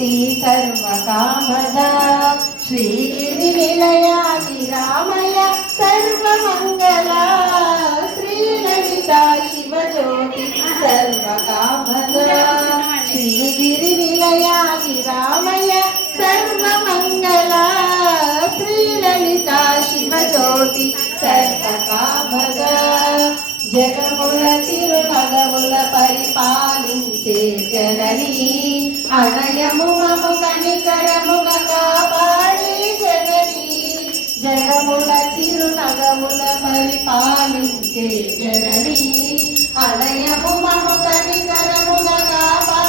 జ్యోతి సర్వకామదా శ్రీగిరి నిలయాది రామయ సర్వమంగళా శ్రీలలితా శివజ్యోతి సర్వకామదా శ్రీగిరి నిలయాది రామయ సర్వమంగళా శ్రీలలితా శివజ్యోతి సర్వకామదా జగముల చిరునగముల పరిపాలించే జనని అనయము మము కనికరముగా కాపాడే జనని జగముల చిరునగముల పరిపాలించే జనని అనయము మము కనికరముగా కాపాడే